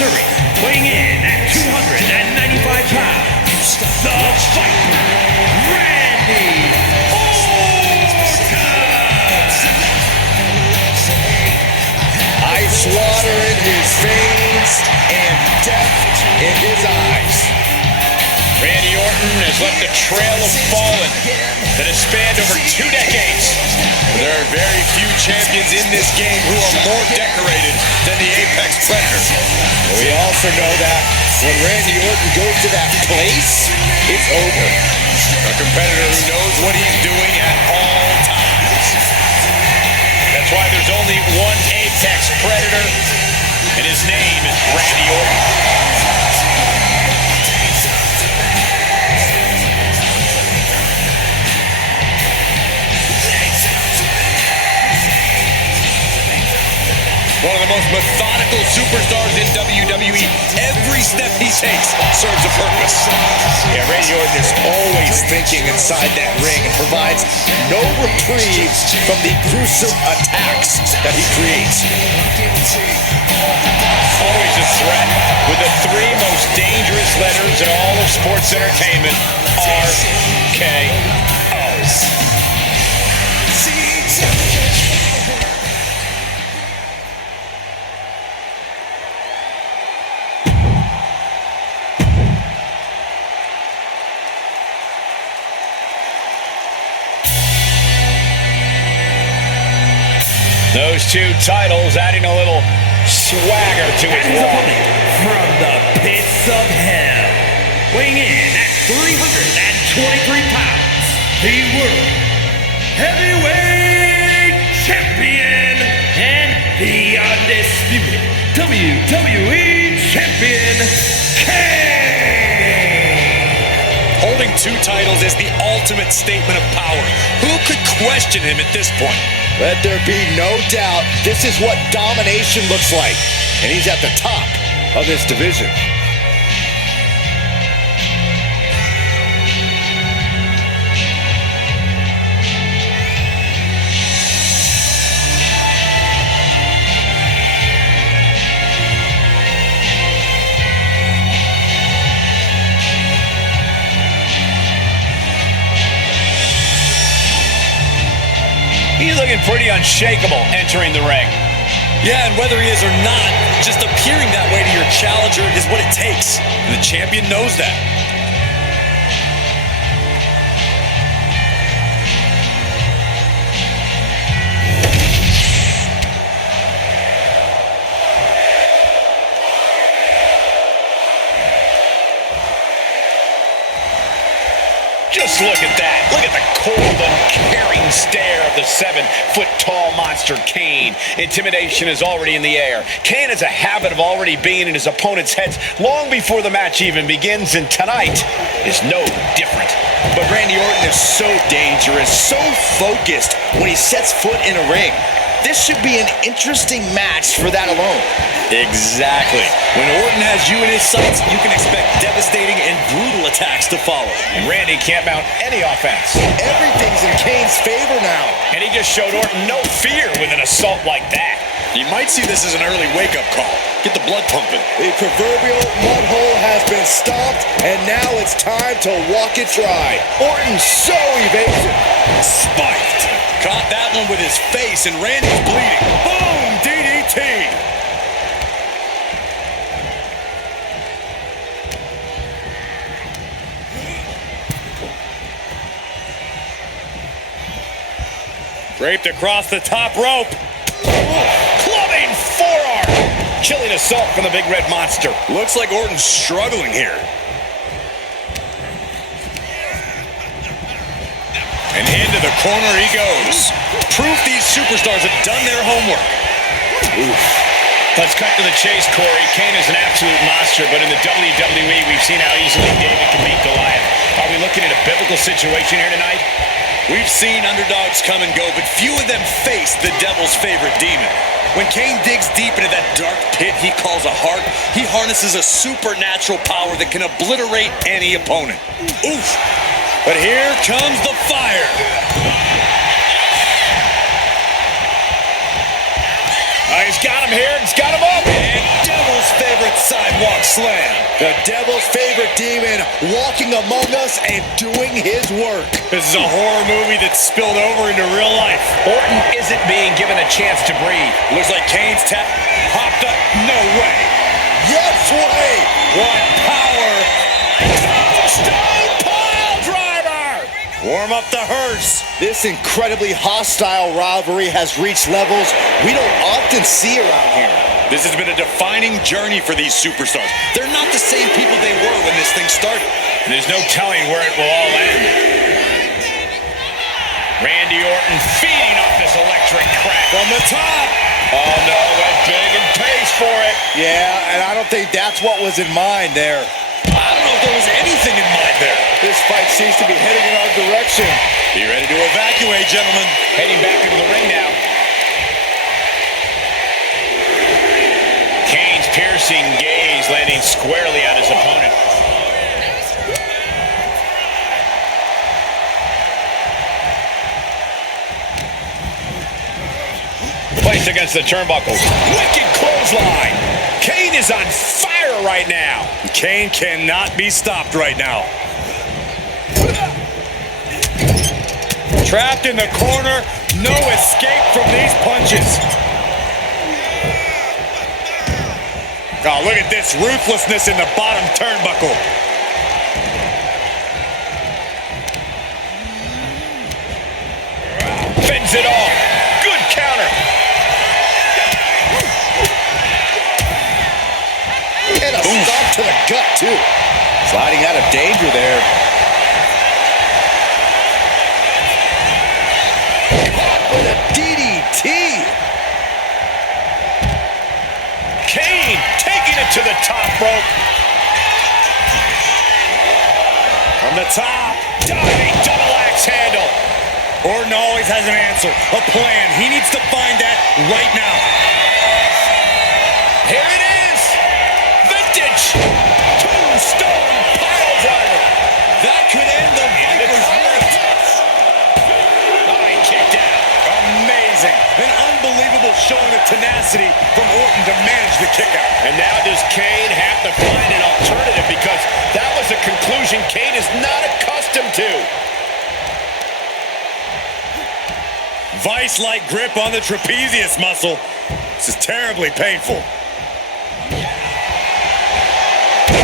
Missouri, weighing in at 295 pounds, the Viper, Randy Orton! Ice water in his veins and death in his eyes. Randy Orton has left a trail of fallen that has spanned over 2 decades. There are very few champions in this game who are more decorated than the Apex Predator. We also know that when Randy Orton goes to that place, it's over. A competitor who knows what he's doing at all times. That's why there's only one Apex Predator, and his name is Randy Orton. One of the most methodical superstars in WWE. Every step he takes serves a purpose. Yeah, Randy Orton is always thinking inside that ring and provides no reprieve from the gruesome attacks that he creates. Always a threat with the 3 most dangerous letters in all of sports entertainment, RKO. Those 2 titles adding a little swagger to his His opponent from the pits of hell, weighing in at 323 pounds, the World Heavyweight Champion and the undisputed WWE Champion, Kane! Holding 2 titles is the ultimate statement of power. Who could question him at this point? Let there be no doubt, this is what domination looks like. And he's at the top of this division. He's looking pretty unshakable entering the ring. Yeah, and whether he is or not, just appearing that way to your challenger is what it takes. And the champion knows that. Just look at that. Look at the cold, uncaring stare of the 7-foot-tall monster, Kane. Intimidation is already in the air. Kane has a habit of already being in his opponent's heads long before the match even begins, and tonight is no different. But Randy Orton is so dangerous, so focused when he sets foot in a ring. This should be an interesting match for that alone. Exactly. When Orton has you in his sights, you can expect devastating and brutal attacks to follow. And Randy can't mount any offense. Everything's in Kane's favor now. And he just showed Orton no fear with an assault like that. You might see this as an early wake-up call. Get the blood pumping. The proverbial mud hole has been stomped, and now it's time to walk it dry. Orton's so evasive. Spiked. Caught that one with his face, and Randy's bleeding. Boom! DDT! Draped across the top rope. Clubbing forearm. Chilling assault from the big red monster. Looks like Orton's struggling here. And into the corner he goes. Proof these superstars have done their homework. Oof. Let's cut to the chase, Corey. Kane is an absolute monster, but in the WWE, we've seen how easily David can beat Goliath. Are we looking at a biblical situation here tonight? We've seen underdogs come and go, but few of them face the devil's favorite demon. When Kane digs deep into that dark pit he calls a heart, he harnesses a supernatural power that can obliterate any opponent. Oof! But here comes the fire. He's got him here. He's got him up. And devil's favorite sidewalk slam. The devil's favorite demon walking among us and doing his work. This is a horror movie that's spilled over into real life. Orton isn't being given a chance to breathe. Looks like Kane's tap hopped up. No way. Yes way! What power. Stone pile driver! Warm up the hearse. This incredibly hostile rivalry has reached levels we don't often see around here. This has been a defining journey for these superstars. They're not the same people they were when this thing started. And there's no telling where it will all end. Randy Orton feeding off this electric crack. From the top. Oh no, went big and pays for it. Yeah, and I don't think that's what was in mind there. I don't know if there was anything in mind there. This fight seems to be heading in our direction. Be ready to evacuate, gentlemen. Heading back into the ring now. Kane's piercing gaze landing squarely on his opponent. Placed against the turnbuckles. Wicked clothesline. Kane is on fire right now. Kane cannot be stopped right now. Trapped in the corner. No escape from these punches. Oh, look at this ruthlessness in the bottom turnbuckle. Fends it off. Good counter. And a stop to the gut, too. Sliding out of danger there. With a DDT. Kane taking it to the top rope. From the top. Diving double axe handle. Orton always has an answer, a plan. He needs to find that right now. Here it is. Vintage. Tombstone pile driver. That could end the Viper's night. Line kicked out. Amazing. An unbelievable showing of tenacity from Orton to manage the kick out. And now does Kane have to find an alternative, because that was a conclusion Kane is not accustomed to. Vice-like grip on the trapezius muscle. This is terribly painful.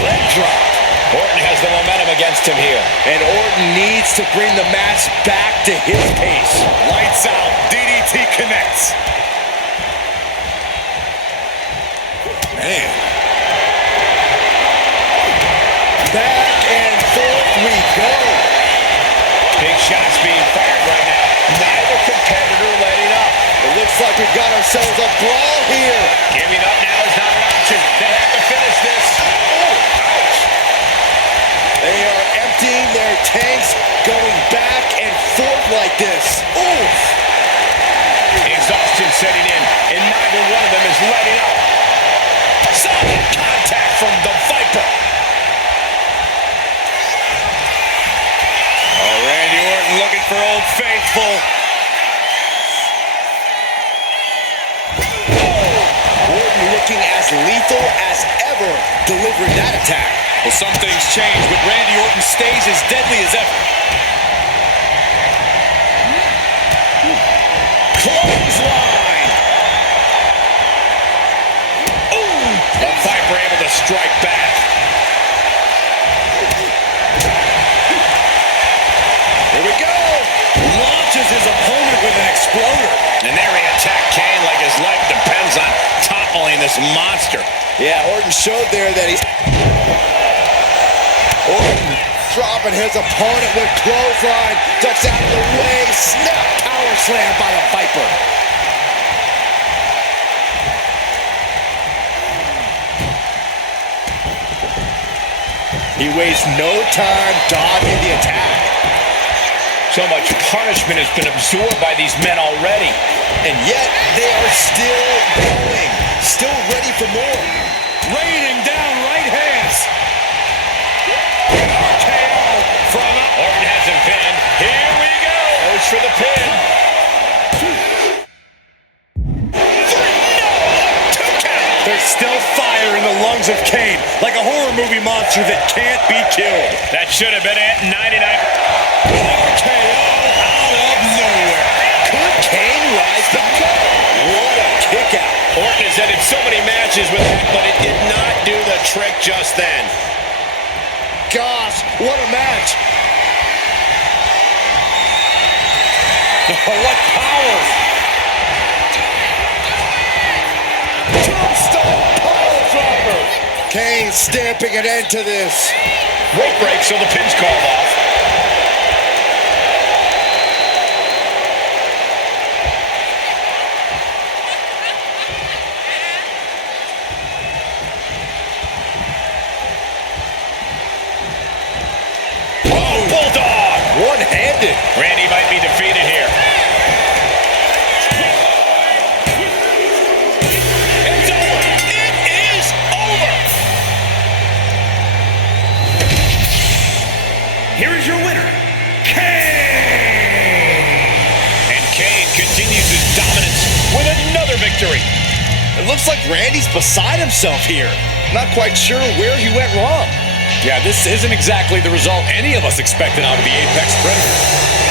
Leg drop. Orton has the momentum against him here. And Orton needs to bring the match back to his pace. Lights out. DDT connects. Man. Back and forth we go. Big shots being fired right now. Neither competitor letting up. It looks like we've got ourselves a brawl here. Giving up now is not an option. They have to finish this. Oh, ouch. They are emptying their tanks, going back and forth like this. Oof! Exhaustion setting in, and neither one of them is letting up. Solid contact from the Viper. Oh, Randy Orton looking for Old Faithful. Orton looking as lethal as ever, delivering that attack. Well, some things change, but Randy Orton stays as deadly as ever. Clothesline. Ooh, the Viper able to strike back. Here we go. Launches his opponent with an exploder. And there he attacked Kane like his life depends on toppling this monster. Yeah, Orton showed there that he's... Orton dropping his opponent with clothesline. Ducks out of the way. Snap power slam by the Viper. He wastes no time dodging the attack. So much punishment has been absorbed by these men already. And yet they are still going. Still ready for more. Raining down right hands. RKO from Orton has him pinned. Here we go. Goes for the pin. There's still fire in the lungs of Kane, like a horror movie monster that can't be killed. That should have been at 99. RKO out of nowhere. Could Kane rise the cup? What a kick out. Orton has ended so many matches with that, but it did not do the trick just then. Gosh, what a match. Oh, what power. Tombstone piledriver. Kane stamping an end to this. Rope break, so the pin's called off. Oh, bulldog! One-handed. Randy might be defeated here. It's over! It is over! Here is your winner, Kane! And Kane continues his dominance with another victory. It looks like Randy's beside himself here. Not quite sure where he went wrong. Yeah, this isn't exactly the result any of us expected out of the Apex Predator.